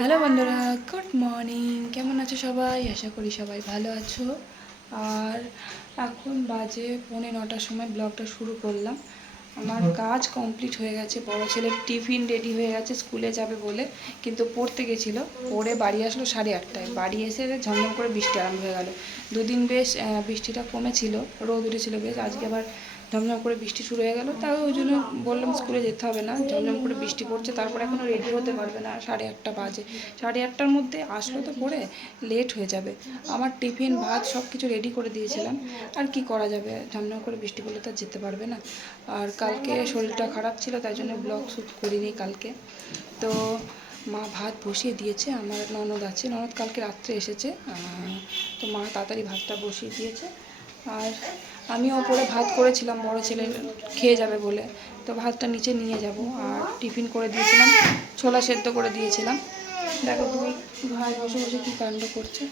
Hello বন্ধুরা, good morning. কেমন আছো সবাই? আশা করি সবাই ভালো আছো। আর এখন বাজে 9:45 সময় ব্লগটা শুরু করলাম। আমার কাজ কমপ্লিট হয়ে গেছে। বড় ছেলের টিফিন রেডি হয়ে গেছে স্কুলে যাবে বলে, কিন্তু পড়তে গেছিলো, পড়ে বাড়ি আসলো 8:30টায়। বাড়ি এসে ঝমঝম করে বৃষ্টি আরম্ভ হয়ে গেল। দুদিন বেশ বৃষ্টিটা কমেছিল, রোদ উঠেছিল বেশ, আজকে আবার ঝমঝম করে বৃষ্টি শুরু হয়ে গেল। তাও ওই জন্য বললাম স্কুলে যেতে হবে না, ঝমঝম করে বৃষ্টি পড়ছে, তারপর এখনও রেডি হতে পারবে না। 8:30 বাজে, 8:30টার মধ্যে আসলো তো পড়ে লেট হয়ে যাবে। আমার টিফিন ভাত সব কিছু রেডি করে দিয়েছিলাম, আর কি করা যাবে, ঝমঝম করে বৃষ্টি পড়লে তো যেতে পারবে না। আর কালকে শরীরটা খারাপ ছিল, তাই জন্য ব্লগ শ্যুট করিনি কালকে। তো মা ভাত বসিয়ে দিয়েছে, আমার ননদ আছে, ননদ কালকে রাত্রে এসেছে, তো মা তাড়াতাড়ি ভাতটা বসিয়ে দিয়েছে। আর আমি ওপরে ভাত করেছিলাম বড় ছেলে খেয়ে যাবে বলে, তো ভাতটা নিচে নিয়ে যাব। আর টিফিন করে দিয়েছিলাম, ছোলা সেদ্ধ করে দিয়েছিলাম। দেখো দুই ভাই বসে বসে কী কাণ্ড করছে।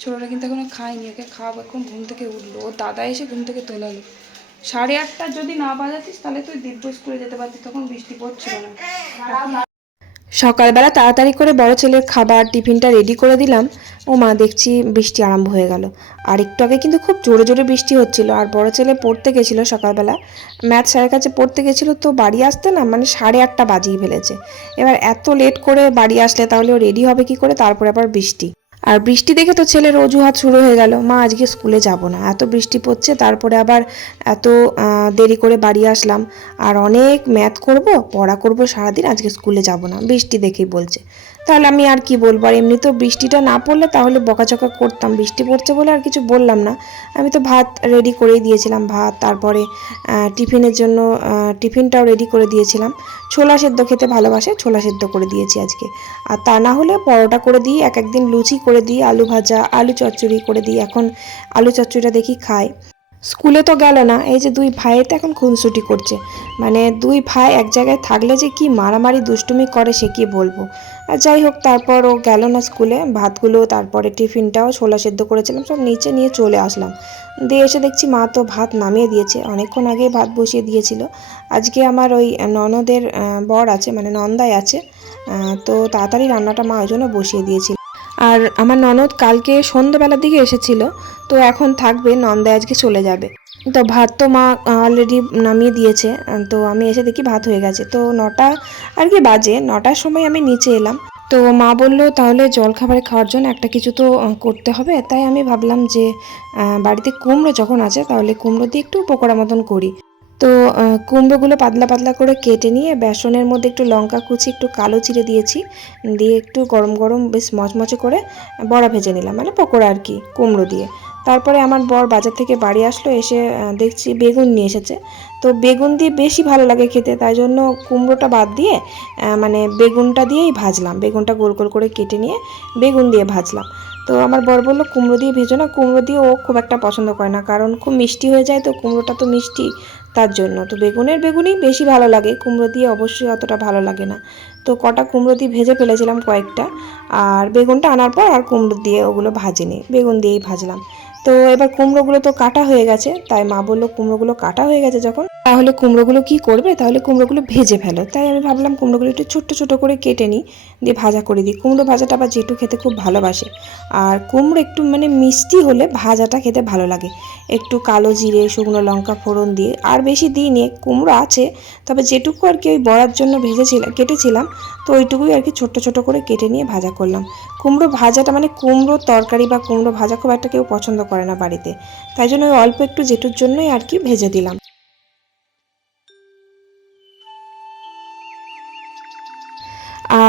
ছোটোটা কিন্তু এখনও খায়নি, ওকে খাওয়াবো, এখন ঘুম থেকে উঠলো, ওর দাদা এসে ঘুম থেকে তোলালো। 8:30 যদি না বাজাতিস তাহলে তুই দিব্য স্কুলে যেতে পারতিস, তখন বৃষ্টি পড়ছিল না। সকালবেলা তাড়াতাড়ি করে বড় ছেলের খাবার টিফিনটা রেডি করে দিলাম। ও মা, দেখছি বৃষ্টি আরম্ভ হয়ে গেল। আর একটু আগে কিন্তু খুব জোরে জোরে বৃষ্টি হচ্ছিল। আর বড় ছেলে পড়তে গেছিলো সকালবেলা, ম্যাথ স্যারের কাছে পড়তে গেছিলো, তো বাড়ি আসতে না মানে 8:30 বাজিয়ে ফেলেছে। এবার এত লেট করে বাড়ি আসলে তাহলে ও রেডি হবে কি করে, তারপরে আবার বৃষ্টি। আর বৃষ্টি দেখে তো ছেলের অজুহাত শুরু হয়ে গেল, মা আজকে স্কুলে যাব না, এত বৃষ্টি পড়ছে, তারপরে আবার এত দেরি করে বাড়ি আসলাম, আর অনেক ম্যাথ করব, পড়া করব সারাদিন, আজকে স্কুলে যাব না, বৃষ্টি দেখেই বলছে। তাহলে আমি আর কি বলবো, আর এমনি তো বৃষ্টিটা না পড়লে তাহলে বকাচকা করতাম, বৃষ্টি পড়ছে বলে আর কিছু বললাম না। আমি তো ভাত রেডি করেই দিয়েছিলাম, ভাত, তারপরে টিফিনের জন্য টিফিনটাও রেডি করে দিয়েছিলাম। ছোলা সেদ্ধ খেতে ভালোবাসে, ছোলা সেদ্ধ করে দিয়েছি আজকে। আর তা না হলে পরোটা করে দিই, এক একদিন লুচি করে দিই, আলু ভাজা, আলু চচ্চড়ি করে দিই। এখন আলু চচ্চড়িটা দেখি খায়। স্কুলে তো গেল না, এই যে দুই ভাইতে এখন খুনসুটি করছে। মানে দুই ভাই এক জায়গায় থাকলে যে কি মারামারি দুষ্টুমি করে সে কি বলবো। আর যাই হোক, তারপর ও গেল না স্কুলে। ভাতগুলো, তারপরে টিফিনটাও ছোলা সেদ্ধ করেছিলাম, সব নিচে নিয়ে চলে আসলাম। দিয়ে এসে দেখছি মা তো ভাত নামিয়ে দিয়েছে, অনেকক্ষণ আগেই ভাত বসিয়ে দিয়েছিল। আজকে আমার ওই ননদের বর আছে, মানে নন্দাই আছে, তো তাড়াতাড়ি রান্নাটা মা ওই জন্য বসিয়ে দিয়েছিল। আর আমার ননদ কালকে সন্ধ্যাবেলার দিকে এসেছিল, তো এখন থাকবে, নন্দায় আজকে চলে যাবে। তো ভাত তো মা অলরেডি নামিয়ে দিয়েছে, তো আমি এসে দেখি ভাত হয়ে গেছে। তো 9টা আর কি বাজে, 9টার সময় আমি নিচে এলাম। তো মা বললো তাহলে জলখাবারে খাওয়ার জন্য একটা কিছু তো করতে হবে, তাই আমি ভাবলাম যে বাড়িতে কুমড়ো যখন আছে তাহলে কুমড়ো দিয়ে একটু পকোড়া মতন করি। তো কুমড়োগুলো পাতলা পাতলা করে কেটে নিয়ে বেসনের মধ্যে একটু লঙ্কা কুচি, একটু কালো চিড়ে দিয়েছি, দিয়ে একটু গরম গরম বেশ মচমচে করে বড়া ভেজে নিলাম, মানে পকোড়া আর কি, কুমড়ো দিয়ে। তারপরে আমার বর বাজার থেকে বাড়ি আসলো, এসে দেখছি বেগুন নিয়ে এসেছে। তো বেগুন দিয়ে বেশি ভালো লাগে খেতে, তাই জন্য কুমড়োটা বাদ দিয়ে মানে বেগুনটা দিয়েই ভাজলাম, বেগুনটা গোল গোল করে কেটে নিয়ে বেগুন দিয়ে ভাজলাম। তো আমার বর বললো কুমড়ো দিয়ে ভেজো না, কুমড়ো দিয়ে ও খুব একটা পছন্দ করে না, কারণ খুব মিষ্টি হয়ে যায়, তো কুমড়োটা তো মিষ্টি, তার জন্য। তো বেগুনই বেশি ভালো লাগে, কুমড়ো দিয়ে অবশ্যই অতটা ভালো লাগে না। তো কটা কুমড়ো দিয়ে ভেজে ফেলেছিলাম কয়েকটা, আর বেগুনটা আনার পর আর কুমড়ো দিয়ে ওগুলো ভাজিনি, বেগুন দিয়েই ভাজলাম। তো এবার কুমড়োগুলো তো কাটা হয়ে গেছে, তাই মা বললো কুমড়োগুলো কাটা হয়ে গেছে যখন, তাহলে কুমড়োগুলো কি করবে, তাহলে কুমড়োগুলো ভেজে ফেলো। তাই আমি ভাবলাম কুমড়োগুলো একটু ছোট্ট ছোট করে কেটে নিই, দিয়ে ভাজা করে দিই। কুমড়ো ভাজাটা আবার জেঠু খেতে খুব ভালোবাসে, আর কুমড়ো একটু মানে মিষ্টি হলে ভাজাটা খেতে ভালো লাগে। একটু কালো জিরে, শুকনো লঙ্কা ফোড়ন দিয়ে, আর বেশি দিইনি, কুমড়ো আছে, তবে যেটুকু আর কি ওই বড়ার জন্য কেটেছিলাম, তো ওইটুকুই আর কি ছোট্ট ছোট করে কেটে নিয়ে ভাজা করলাম। কুমড়ো ভাজাটা মানে কুমড়ো তরকারি বা কুমড়ো ভাজা খুব একটা কেউ পছন্দ করে না বাড়িতে, তাই জন্য ওই অল্প একটু জেঠুর জন্যই আর কি ভেজে দিলাম।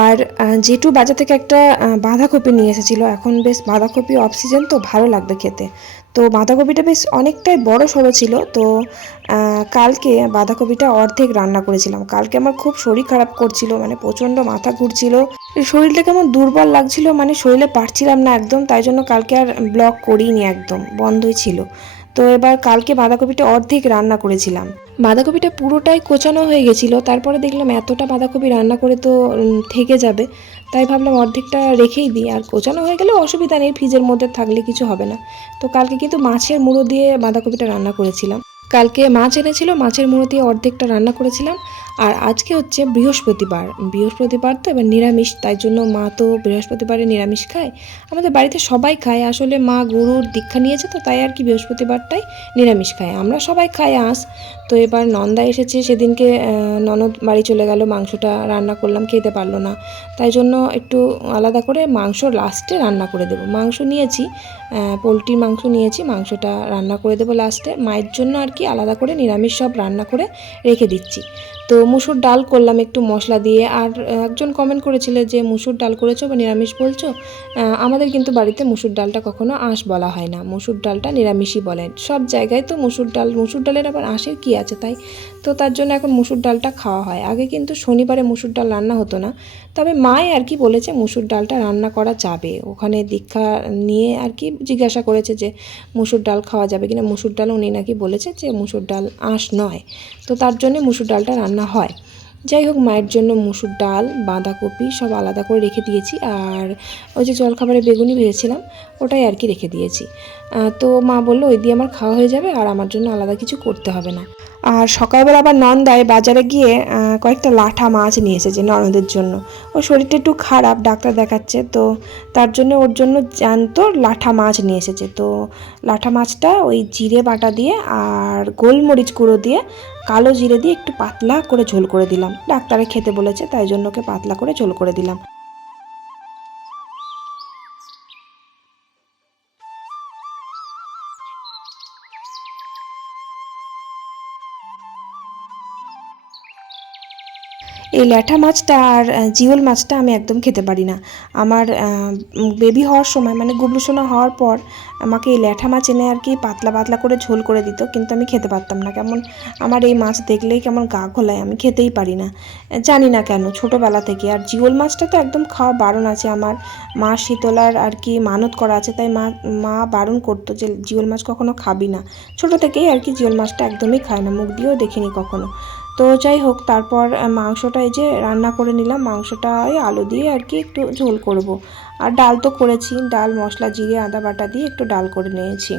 আর জেঠু বাজার থেকে একটা বাঁধাকপি নিয়ে এসেছিলো, এখন বেশ বাঁধাকপি অফ সিজন, তো ভালো লাগবে খেতে। তো বাঁধাকপিটা বেশ অনেকটাই বড় সড়ো ছিল। তো কালকে বাঁধাকপিটা অর্ধেক রান্না করেছিলাম। কালকে আমার খুব শরীর খারাপ করছিল, মানে প্রচণ্ড মাথা ঘুরছিল, শরীরটা কেমন দুর্বল লাগছিল, মানে শরীরে পারছিলাম না একদম, তাই জন্য কালকে আর ব্লগ করিনি, একদম বন্ধই ছিল। তো এবার কালকে বাঁধাকপিটা অর্ধেক রান্না করেছিলাম, বাঁধাকপিটা পুরোটাই কোচানো হয়ে গেছিলো। তারপরে দেখলাম এতটা বাঁধাকপি রান্না করে তো থেকে যাবে, তাই ভাবলাম অর্ধেকটা রেখেই দিই, আর কোচানো হয়ে গেলে অসুবিধা নেই, ফ্রিজের মধ্যে থাকলে কিছু হবে না। তো কালকে কিন্তু মাছের মুড়ো দিয়ে বাঁধাকপিটা রান্না করেছিলাম, কালকে মাছ এনেছিল, মাছের মুড়ো দিয়ে অর্ধেকটা রান্না করেছিলাম। আর আজকে হচ্ছে বৃহস্পতিবার, বৃহস্পতিবার তো এবার নিরামিষ, তাই জন্য মা তো বৃহস্পতিবারে নিরামিষ খায়। আমাদের বাড়িতে সবাই খায়, আসলে মা গরুর দীক্ষা নিয়েছে তো তাই আর কি বৃহস্পতিবারটাই নিরামিষ খায়, আমরা সবাই খাই আঁশ। তো এবার নন্দা এসেছে, সেদিনকে ননদ বাড়ি চলে গেল, মাংসটা রান্না করলাম, খেতে পারলো না, তাই জন্য একটু আলাদা করে মাংস লাস্টে রান্না করে দেবো। মাংস নিয়েছি, পোলট্রির মাংস নিয়েছি, মাংসটা রান্না করে দেবো লাস্টে, মায়ের জন্য আর কি আলাদা করে নিরামিষ সব রান্না করে রেখে দিচ্ছি। তো মুসুর ডাল করলাম একটু মশলা দিয়ে। আর একজন কমেন্ট করেছিল যে মুসুর ডাল করেছো বা নিরামিষ বলছো। আমাদের কিন্তু বাড়িতে মুসুর ডালটা কখনো আঁশ বলা হয় না, মুসুর ডালটা নিরামিষই বলে। সব জায়গায় তো মুসুর ডালের আবার আঁশের কী আছে, তাই তো তার জন্য এখন মুসুর ডালটা খাওয়া হয়। আগে কিন্তু শনিবারে মুসুর ডাল রান্না হতো না, তবে মাই আর কি বলেছে মুসুর ডালটা রান্না করা যাবে। ওখানে দীক্ষা নিয়ে আর কি জিজ্ঞাসা করেছে যে মুসুর ডাল খাওয়া যাবে কিনা, মুসুর ডাল উনি নাকি বলেছে যে মুসুর ডাল আঁশ নয়, তো তার জন্যে মুসুর ডালটা রান্না হয়। যাই হোক, মায়ের জন্য মুসুর ডাল, বাঁধাকপি সব আলাদা করে রেখে দিয়েছি, আর ওই যে জলখাবারে বেগুনি ভেজেছিলাম ওটাই আর কি রেখে দিয়েছি। তো মা বললো ওই দিয়ে আমার খাওয়া হয়ে যাবে, আর আমার জন্য আলাদা কিছু করতে হবে না। আর সকালবেলা আবার নন্দায় বাজারে গিয়ে কয়েকটা লাঠা মাছ নিয়ে এসেছে ননদের জন্য। ওর শরীরটা একটু খারাপ, ডাক্তার দেখাচ্ছে, তো তার জন্য ওর জন্য জ্যান্ত লাঠা মাছ নিয়ে এসেছে। তো লাঠা মাছটা ওই জিরে বাটা দিয়ে আর গোলমরিচ গুঁড়ো দিয়ে, কালো জিরে দিয়ে একটু পাতলা করে ঝোল করে দিলাম। ডাক্তারে খেতে বলেছে, তাই জন্য ওকে পাতলা করে ঝোল করে দিলাম। এই ল্যাঠা মাছটা আর জিওল মাছটা আমি একদম খেতে পারি না। আমার বেবি হওয়ার সময়, মানে গুবলুসোনা হওয়ার পর আমাকে এই ল্যাঠা মাছ এনে আর কি পাতলা পাতলা করে ঝোল করে দিত, কিন্তু আমি খেতে পারতাম না। কেমন আমার এই মাছ দেখলেই কেমন গা ঘোলায়, আমি খেতেই পারি না, জানি না কেন, ছোটোবেলা থেকে। আর জিওল মাছটা তো একদম খাওয়া বারণ আছে, আমার মা শীতলার আর কি মানত করা আছে, তাই মা বারণ করতো যে জিওল মাছ কখনো খাবি না। ছোটো থেকেই আর কি জিওল মাছটা একদমই খায় না, মুখ দিয়েও দেখিনি কখনো। তো যাই হোক, তারপর মাংসটা এই যে রান্না করে নিলাম, মাংসটা ওই আলু দিয়ে আর কি একটু ঝোল করব। আর ডাল তো করেছি, ডাল মশলা জিরে আদা বাটা দিয়ে একটু ডাল করে নিয়েছি।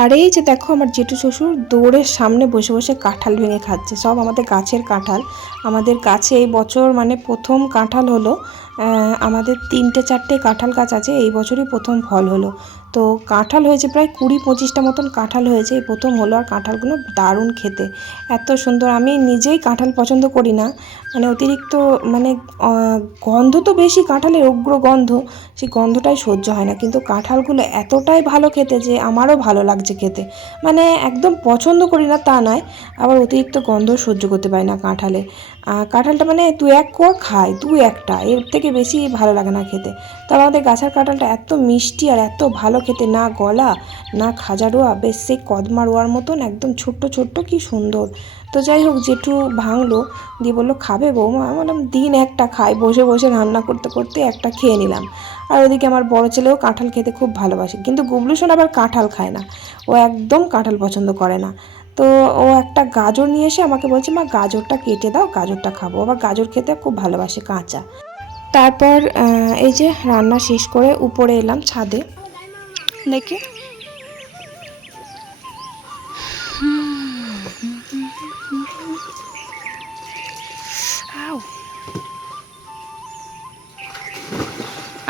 আর এই যে দেখো, আমার জেঠু শ্বশুর দৌড়ের সামনে বসে বসে কাঁঠাল ভেঙে খাচ্ছে, সব আমাদের গাছের কাঁঠাল। আমাদের গাছে এই বছর মানে প্রথম কাঁঠাল হলো। আমাদের 3-4টে কাঁঠাল গাছ আছে, এই বছরই প্রথম ফল হলো। তো কাঁঠাল হয়েছে প্রায় 20-25টা মতন কাঁঠাল হয়েছে, এই প্রথম হলো। আর কাঁঠালগুলো দারুণ খেতে, এত সুন্দর। আমি নিজেই কাঁঠাল পছন্দ করি না, মানে অতিরিক্ত, মানে গন্ধ তো বেশি, কাঁঠালের উগ্র গন্ধ, সেই গন্ধটাই সহ্য হয় না। কিন্তু কাঁঠালগুলো এতটাই ভালো খেতে যে আমারও ভালো লাগছে খেতে, মানে একদম পছন্দ করি না তা নয়, আবার অতিরিক্ত গন্ধ সহ্য করতে পারি না কাঁঠালে। কাঁঠালটা মানে 2-1 কোয়া খাই, 2-1টা, এর থেকে বেশি ভালো লাগে না খেতে। তবে আমাদের গাছের কাঁঠালটা এত মিষ্টি আর এত ভালো খেতে, না গলা না খাজারোয়া, বেশ সেই কদমা রোয়ার মতন একদম ছোট্ট ছোট্ট, কি সুন্দর। তো যাই হোক, জেঠু ভাঙলো, দিয়ে বললো খাবে বৌমা, আমি বললাম দিন একটা খাই, বসে বসে রান্না করতে করতে একটা খেয়ে নিলাম। আর ওদিকে আমার বড় ছেলেও কাঁঠাল খেতে খুব ভালোবাসে, কিন্তু গুবলুসোন আবার কাঁঠাল খায় না, ও একদম কাঁঠাল পছন্দ করে না। তো ও একটা গাজর নিয়ে এসে আমাকে বলছে মা গাজরটা কেটে দাও, গাজরটা খাবো। আবার গাজর খেতে খুব ভালোবাসে কাঁচা। তারপর এই যে রান্না শেষ করে উপরে এলাম ছাদে, দেখি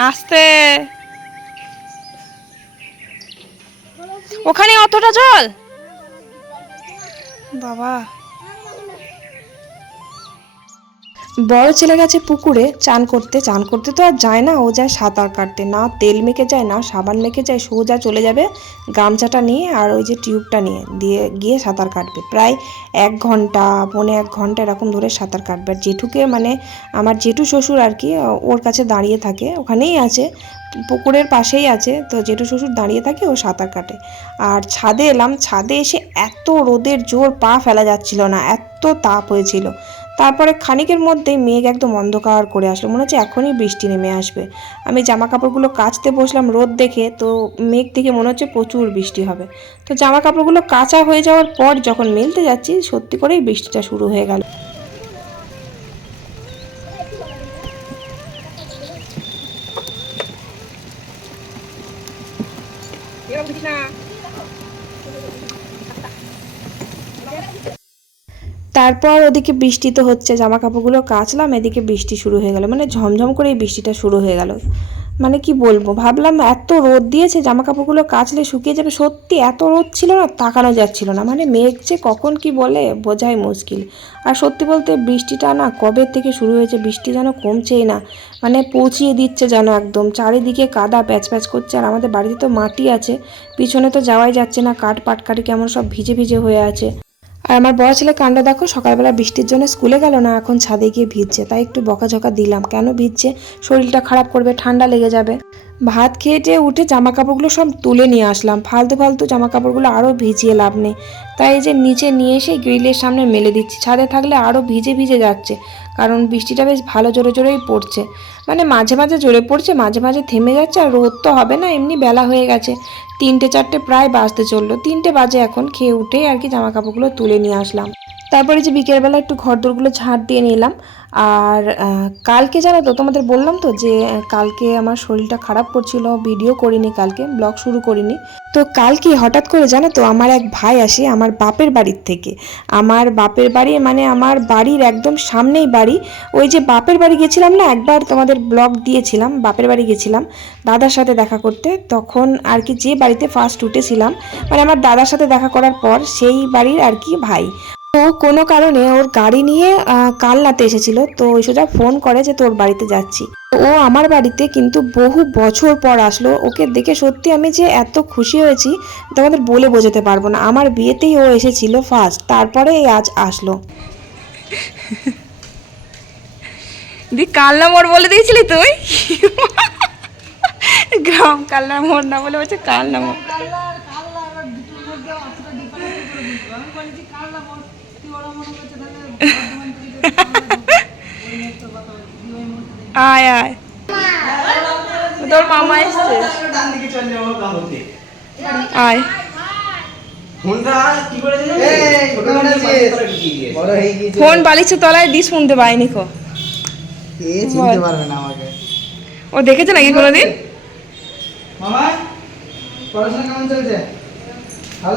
আস্তে, ওখানে অতটা জল বাবা। বড় ছেলে গেছে পুকুরে চান করতে, চান করতে তো আর যায় না, ও যায় সাঁতার কাটতে। না তেল মেখে যায়, না সাবান মেখে যায়, সোজা চলে যাবে গামছাটা নিয়ে আর ওই যে টিউবটা নিয়ে দিয়ে গিয়ে সাঁতার কাটবে। প্রায় 1 ঘন্টা, 1.25 ঘন্টা এরকম ধরে সাঁতার কাটবে। আর জেঠুকে, মানে আমার জেঠু শ্বশুর আর কি, ওর কাছে দাঁড়িয়ে থাকে, ওখানেই আছে, পুকুরের পাশেই আছে। তো জেঠু শ্বশুর দাঁড়িয়ে থাকে, ও সাঁতার কাটে। আর ছাদে এলাম, ছাদে এসে এত রোদের জোর, পা ফেলা যাচ্ছিল না, এত তাপ হয়েছিল। তারপরে খানিকের মধ্যেই মেঘ একদম অন্ধকার করে আসলো, মনে হচ্ছে এখনই বৃষ্টি নেমে আসবে। আমি জামা কাপড়গুলো কাচতে বসলাম রোদ দেখে, তো মেঘ দেখে মনে হচ্ছে প্রচুর বৃষ্টি হবে। তো জামা কাপড়গুলো কাচা হয়ে যাওয়ার পর যখন মেলতে যাচ্ছি, সত্যি করেই বৃষ্টিটা শুরু হয়ে গেল। তারপর ওদিকে বৃষ্টি তো হচ্ছে, জামা কাপড়গুলো কাচলাম, এদিকে বৃষ্টি শুরু হয়ে গেল, মানে ঝমঝম করে এই বৃষ্টিটা শুরু হয়ে গেল। মানে কি বলবো, ভাবলাম এত রোদ দিয়েছে জামা কাপড়গুলো কাচলে শুকিয়ে যাবে, সত্যি এত রোদ ছিল না, তাকানো যাচ্ছিল না। মানে মেঘ যে কখন কি বলে বোঝাই মুশকিল। আর সত্যি বলতে বৃষ্টিটা না কবে থেকে শুরু হয়েছে, বৃষ্টি যেন কমছেই না, মানে পৌঁছিয়ে দিচ্ছে যেন একদম। চারিদিকে কাদা প্যাচ প্যাচ করছে, আর আমাদের বাড়িতে তো মাটি আছে, পিছনে তো যাওয়াই যাচ্ছে না, কাঠ পাটকাঠি কেমন সব ভিজে ভিজে হয়ে আছে। আর আমার বড় ছেলে কাণ্ড দেখো, সকালবেলা বৃষ্টির জন্য স্কুলে গেল না, এখন ছাদে গিয়ে ভিজছে। তাই একটু বকাঝকা দিলাম, কেন ভিজছে, শরীরটা খারাপ করবে, ঠান্ডা লেগে যাবে। ভাত খেয়ে উঠে জামা কাপড়গুলো সব তুলে নিয়ে আসলাম, ফালতু ফালতু জামা কাপড়গুলো আরও ভিজিয়ে লাভ নেই। তাই এই যে নিচে নিয়ে এসে গ্রিলের সামনে মেলে দিচ্ছি, ছাদে থাকলে আরও ভিজে ভিজে যাচ্ছে, কারণ বৃষ্টিটা বেশ ভালো জোরে জোরেই পড়ছে। মানে মাঝে মাঝে জোরে পড়ছে, মাঝে মাঝে থেমে যাচ্ছে, আর রোদ তো হবে না, এমনি বেলা হয়ে গেছে, 3টে 4টে প্রায় বাজতে চললো, 3টে বাজে এখন। খেয়ে উঠেই আর কি জামা কাপড়গুলো তুলে নিয়ে আসলাম। তারপরে যে বিকেলবেলা একটু ঘরদোরগুলো ঝাড় দিয়ে নিলাম। আর কালকে জানো তো, তোমাদের বললাম তো যে কালকে আমার শরীরটা খারাপ করছিল, ভিডিও করিনি, কালকে ব্লগ শুরু করিনি। তো কালকে হঠাৎ করে জানো তো আমার এক ভাই আসে আমার বাপের বাড়ির থেকে। আমার বাপের বাড়ি মানে আমার বাড়ির একদম সামনেই বাড়ি। ওই যে বাপের বাড়ি গেছিলাম না একবার, তোমাদের ব্লগ দিয়েছিলাম, বাপের বাড়ি গেছিলাম দাদার সাথে দেখা করতে, তখন আর কি যে বাড়িতে ফার্স্ট উঠেছিলাম, মানে আমার দাদার সাথে দেখা করার পর সেই বাড়ির আর কি ভাই। তো কোনো কারণে ওর গাড়ি নিয়ে কালনাতে এসেছিল, তো ওই সোজা ফোন করে যে তোর বাড়িতে যাচ্ছি। ও আমার বাড়িতে কিন্তু বহু বছর পর আসলো, ওকে দেখে সত্যি আমি যে এত খুশি হয়েছি তোমাদের বলে বোঝাতে পারবো না। আমার বিয়েতেই ও এসেছিল ফার্স্ট, তারপরে এই আজ আসলো। দি কালনা মোড় বলে দিয়েছিলি তুই, গ্রাম কালনা মোড় না বলে বলছে কালনা মোড়। আয় আয়, তোর মামা এসছে, আয়। ফোন বালিশের তলায় দি, শুনতে পাইনি কো, ও দেখেছে নাকি কোনোদিন?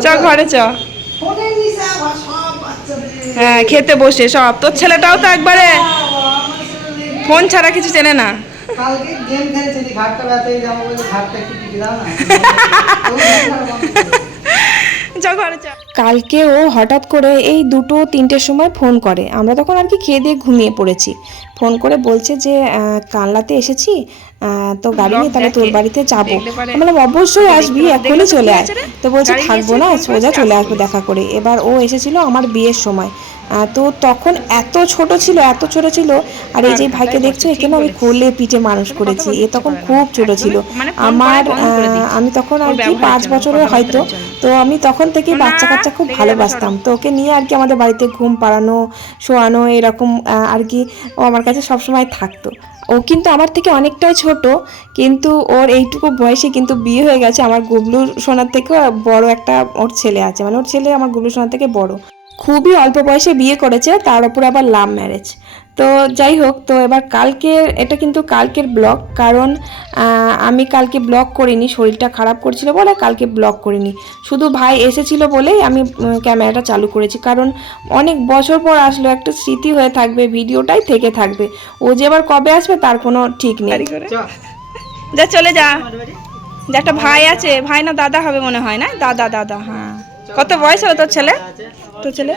চ ঘরে চ, হ্যাঁ খেতে বসে সব। তোর ছেলেটাও তো একবারে ফোন ছাড়া কিছু চেনে না। কালকে ও হঠাৎ করে এই 2-3টের সময় ফোন করে, আমরা তখন আর কি খেয়ে দিয়ে ঘুমিয়ে পড়েছি। ফোন করে বলছে যে কালনাতে এসেছি, তো গাড়ি নিয়ে তাহলে তোর বাড়িতে যাবো। আমরা অবশ্যই আসবি, এখনই চলে আয়। তো বলছে থাকবো না, সোজা চলে আসবো দেখা করে। এবার ও এসেছিল আমার বিয়ের সময়, তো তখন এত ছোট ছিল, এত ছোট ছিল। আর এই যে ভাইকে দেখছো, একে না আমি কোলে পিঠে মানুষ করেছি, এ তখন খুব ছোট ছিল। আমি তখন আর কি 5 বছরের হয়তো। তো আমি তখন থেকে বাচ্চা কাচ্চা খুব ভালোবাসতাম, তো ওকে নিয়ে আর কি আমাদের বাড়িতে ঘুম পাড়ানো, শোয়ানো, এরকম আর কি ও আমার কাছে সবসময় থাকতো। ও কিন্তু আমার থেকে অনেকটাই ছোট, কিন্তু ওর এইটুকু বয়সে কিন্তু বিয়ে হয়ে গেছে। আমার গুবলু সোনার থেকেও বড় একটা ওর ছেলে আছে, মানে ওর ছেলে আমার গুবলু সোনার থেকে বড়। খুবই অল্প বয়সে বিয়ে করেছে, তার উপর আবার লাভ ম্যারেজ। তো যাই হোক, তো এবার কালকের এটা কিন্তু কালকের ব্লগ, কারণ আমি কালকে ব্লগ করিনি, শরীরটা খারাপ করছিল বলে কালকে ব্লগ করিনি। শুধু ভাই এসেছিল বলেই আমি ক্যামেরাটা চালু করেছি, কারণ অনেক বছর পর আসলো, একটা স্মৃতি হয়ে থাকবে, ভিডিওটাই থেকে থাকবে। ও যে আবার কবে আসবে তার কোনো ঠিক নেই। যা চলে যা, যে একটা ভাই আছে, ভাই না দাদা হবে মনে হয়, না দাদা, দাদা। হ্যাঁ, কত বয়স হলো তোর ছেলে? তোর ছেলে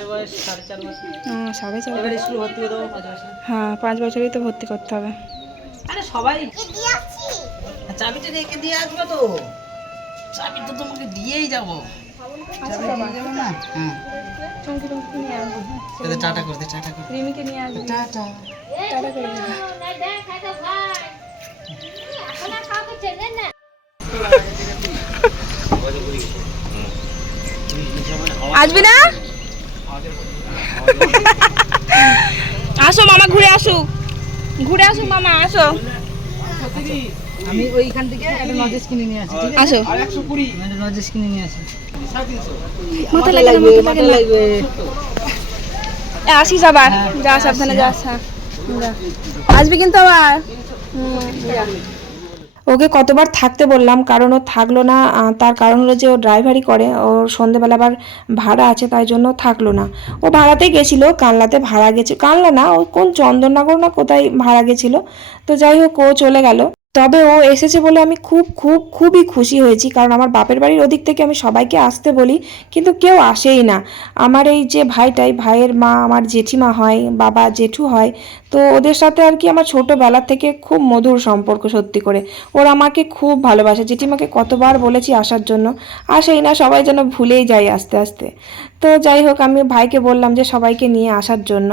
4.5। হ্যাঁ 5 বছরই তো ভর্তি করতে হবে। আরে সবাই চাবিটা রেখে দিয়ে আসবো, তো চাবি তো তোমাকে দিয়েই যাবো। টাটা করতে, টাটা করতে, রিমিকে নিয়ে আসবি, টাটা টাটা করে দিবি। আসবি না? আসো মামা, ঘুরে আসো মামা, আসো আমি ওইখান থেকে একটা নজেস কিনে নিয়ে আসি, ঠিক আছে? আসো। আমি একটা নজেস কিনে নিয়ে আসি। মাথা লাগবে, মাথা লাগবে। আসিস আবার, যা সাবধানে যাস। হ্যাঁ যা। আসবি কিন্তু আবার। যা। ওকে কতবার থাকতে বললাম, কারণ ও থাকলো না। তার কারণ হলো যে ও ড্রাইভারি করে, ওর সন্ধেবেলা আবার ভাড়া আছে, তাই জন্য ও থাকলো না। ও ভাড়াতেই গেছিলো, কানলাতে ভাড়া গেছে, কানলা না, ও কোন চন্দননগর না কোথায় ভাড়া গেছিলো। তো যাই হোক, ও চলে গেল। তবে ও এসেছে বলে আমি খুবই খুশি হয়েছি, কারণ আমার বাপের বাড়ির ওদিক থেকে আমি সবাইকে আসতে বলি, কিন্তু কেউ আসেই না। আমার এই যে ভাইয়ের মা আমার জেঠিমা হয়, বাবা জেঠু হয়, তো ওদের সাথে আর কি আমার ছোটোবেলা থেকে খুব মধুর সম্পর্ক। সত্যি করে ওরা আমাকে খুব ভালোবাসে। জেঠিমাকে কতবার বলেছি আসার জন্য, আসেই না, সবাই যেন ভুলেই যায় আস্তে আস্তে। তো যাই হোক, আমি ভাইকে বললাম যে সবাইকে নিয়ে আসার জন্য।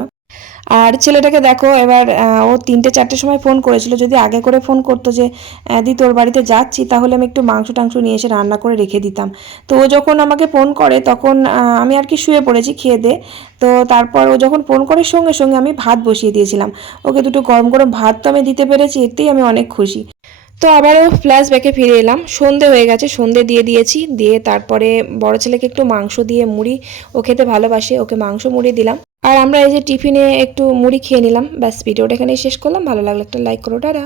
আর ছেলেটাকে দেখো এবার, ও 3-4টের সময় ফোন করেছিল। যদি আগে করে ফোন করতো যে দি তোর বাড়িতে যাচ্ছি, তাহলে আমি একটু মাংস টাংস নিয়ে এসে রান্না করে রেখে দিতাম। তো ও যখন আমাকে ফোন করে তখন আমি আর কি শুয়ে পড়েছি খেয়ে দে। তো তারপর ও যখন ফোন করে সঙ্গে সঙ্গে আমি ভাত বসিয়ে দিয়েছিলাম। ওকে দুটো গরম গরম ভাত তো আমি দিতে পেরেছি, এতেই আমি অনেক খুশি। তো আবারও ফ্ল্যাশব্যাকে ফিরে এলাম। সন্ধে হয়ে গেছে, সন্ধে দিয়ে দিয়েছি, দিয়ে তারপরে বড় ছেলেকে একটু মাংস দিয়ে, মুড়ি ও খেতে ভালোবাসে, ওকে মাংস মুড়ি দিলাম। আর আমরা এই যে টিফিনে একটু মুড়ি খেয়ে নিলাম। ব্যাস, ভিডিওটা এখানেই শেষ করলাম। ভালো লাগলে একটা লাইক করো, টাটা।